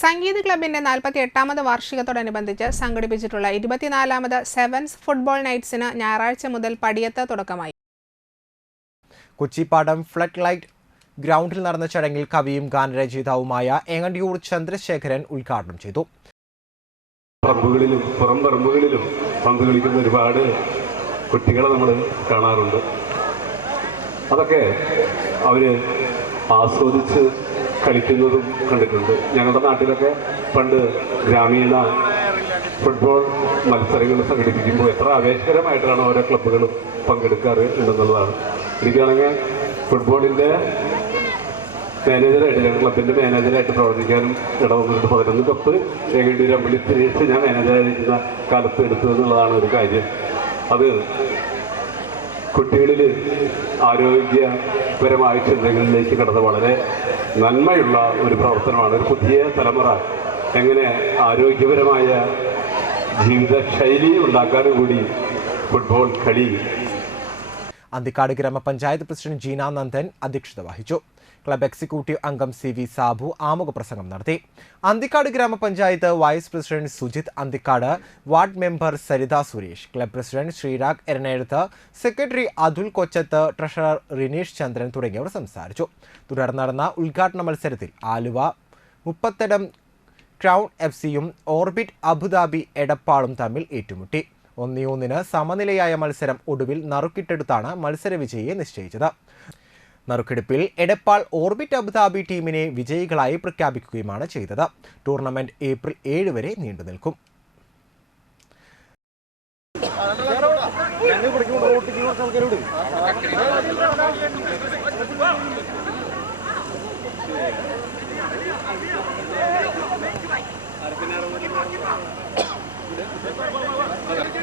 സംഗീത ക്ലബിന്റെ നാൽപ്പത്തി എട്ടാമത് വാർഷികത്തോടനുബന്ധിച്ച് സംഘടിപ്പിച്ചിട്ടുള്ള ഇരുപത്തിനാലാമത് സെവൻസ് ഫുട്ബോൾ നൈറ്റ്സിന് ഞായറാഴ്ച മുതൽ പടിയത്ത് തുടക്കമായി. കൊച്ചിപ്പാടം ഫ്ലഡ് ലൈറ്റ് ഗ്രൗണ്ടിൽ നടന്ന ചടങ്ങിൽ കവിയും ഗാനരചയിതാവുമായ എങ്ങണ്ടിയൂർ ചന്ദ്രശേഖരൻ ഉദ്ഘാടനം ചെയ്തു. പറമ്പുകളിലും പുറം പറമ്പുകളിലും പന്ത് ഒരുപാട് കുട്ടികളെ നമ്മൾ കാണാറുണ്ട്. അതൊക്കെ അവർ ആസ്വദിച്ച് കളിക്കുന്നതും കണ്ടിട്ടുണ്ട്. ഞങ്ങളുടെ നാട്ടിലൊക്കെ പണ്ട് ഗ്രാമീണ ഫുട്ബോൾ മത്സരങ്ങൾ സംഘടിപ്പിക്കുമ്പോൾ എത്ര ആവേശകരമായിട്ടാണ് ഓരോ ക്ലബ്ബുകളും പങ്കെടുക്കാറ് ഉണ്ടെന്നുള്ളതാണ് എനിക്കാണെങ്കിൽ ഫുട്ബോളിന്റെ മാനേജറായിട്ട് ഞാൻ ക്ലബിന്റെ മാനേജറായിട്ട് പ്രവർത്തിക്കാനും ഇടവന്നിട്ട് പതിനൊന്ന് കപ്പ് ഏകണ്ടി അമ്പലി തിരിച്ച് ഞാൻ മാനേജറായിരിക്കുന്ന കാലത്ത് എടുത്തു എന്നുള്ളതാണ് ഒരു കാര്യം. അത് കുട്ടികളിൽ ആരോഗ്യപരമായ ചിന്തകളിലേക്ക് കടന്ന് വളരെ നന്മയുള്ള ഒരു പ്രവർത്തനമാണ്. ഒരു പുതിയ തലമുറ എങ്ങനെ ആരോഗ്യപരമായ ജീവിത ശൈലി ഉണ്ടാക്കാനും കൂടി ഫുട്ബോൾ കളി അന്തിക്കാട് ഗ്രാമപഞ്ചായത്ത് പ്രസിഡന്റ് ജീന നന്ദൻ അധ്യക്ഷത വഹിച്ചു. ക്ലബ് എക്സിക്യൂട്ടീവ് അംഗം സി വി സാബു ആമുഖ പ്രസംഗം നടത്തി. അന്തിക്കാട് ഗ്രാമപഞ്ചായത്ത് vice president Sujith Anthikad ward member Saritha Suresh club president Sreerag Eranezhuth secretary Athul Kochath treasurer Rineesh Chandran തുടങ്ങിയവർ സംസാരിച്ചു. തുടർന്ന് നടന്ന ഉദ്ഘാടന മത്സരത്തിൽ ആലുവ മുപ്പത്തടം ക്രൗൺ എഫ് സിയും ഓർബിറ്റ് അബുദാബി എടപ്പാളും തമ്മിൽ ഏറ്റുമുട്ടി. ഒന്നിയൊന്നിന് സമനിലയായ മത്സരം ഒടുവിൽ നറുക്കിട്ടെടുത്താണ് മത്സരവിജയിയെ നിശ്ചയിച്ചത് നറുക്കെടുപ്പിൽ എടപ്പാൾ ഓർബിറ്റ് അബുദാബി ടീമിനെ വിജയികളായി പ്രഖ്യാപിക്കുകയുമാണ് ചെയ്തത് ടൂർണമെന്റ് ഏപ്രിൽ ഏഴ് വരെ നീണ്ടു നിൽക്കും പിന്നെ